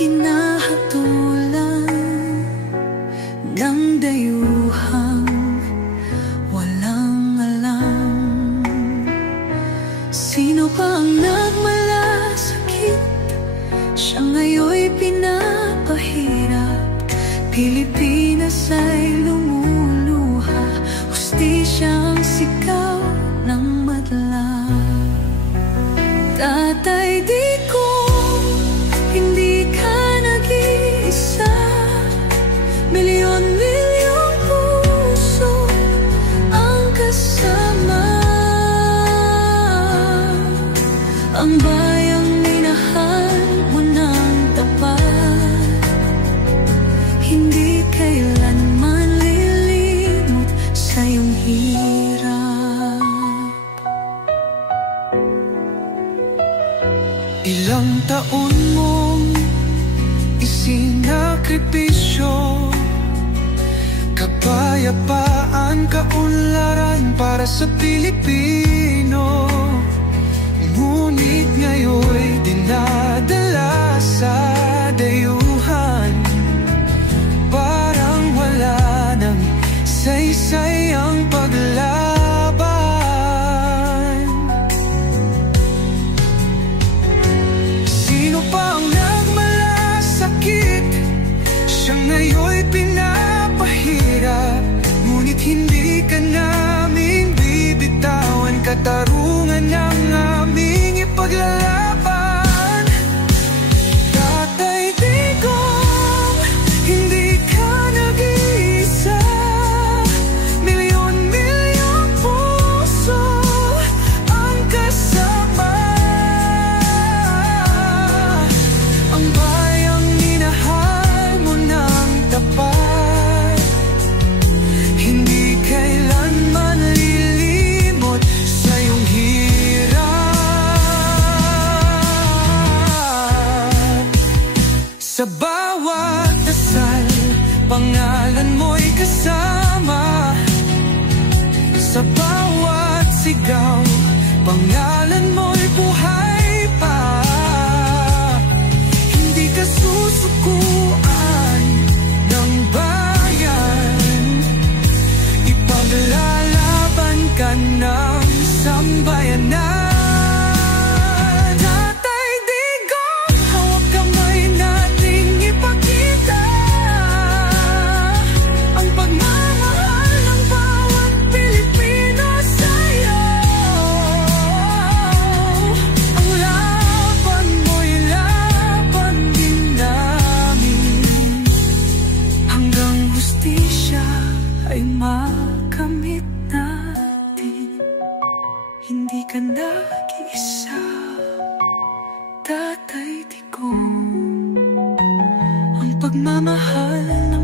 hinahatulan ng dayuhang walang alam. Sino pa ang nagmalasakit? Siya ngayon'y pinapahirap. Pilipinas ay lumuluha, hustisyang sigaw ng madla. Tatay Digong, hindi ka nag-iisa. Milyon-milyong puso ang kasama. Ang bayang minahal mo ng tapat, hindi kailanman lilimot sa iyong hirap. Ilang taon mong isinakripisyo, kapayapaan, kaunlaran para sa Pilipino. Ngunit ngayon'y dinadala sa dayuhan, parang wala nang saysay ang paglaban. Sino pa ang nagmalasakit? Siya ngayon'y pinapahirap. Ngunit hindi ka naming bibitawan, katarungan ng aming ipaglalaban. Tatay Digong, hindi ka nag-iisa. Milyon-milyong puso ang kasama. Ang bayang minahal mo ng tapat, hindi kailanman lilimot sa iyong hirap. Sa bawat dasal, pangalan mo'y kasama. Sa bawat sigaw, pangalan mo'y buhay pa. Hindi ka susukuan ng bayan, ipaglalaban ka ng sambayanan. Tatay Digong, hawak kamay nating ipakita ang pagmamahal ng bawat Pilipino sa'yo. Ang laban mo'y laban din namin, hanggang hustisya ay makamit natin. Hindi ka nag-iisa, Tatay Digong. Ang pagmamahal ng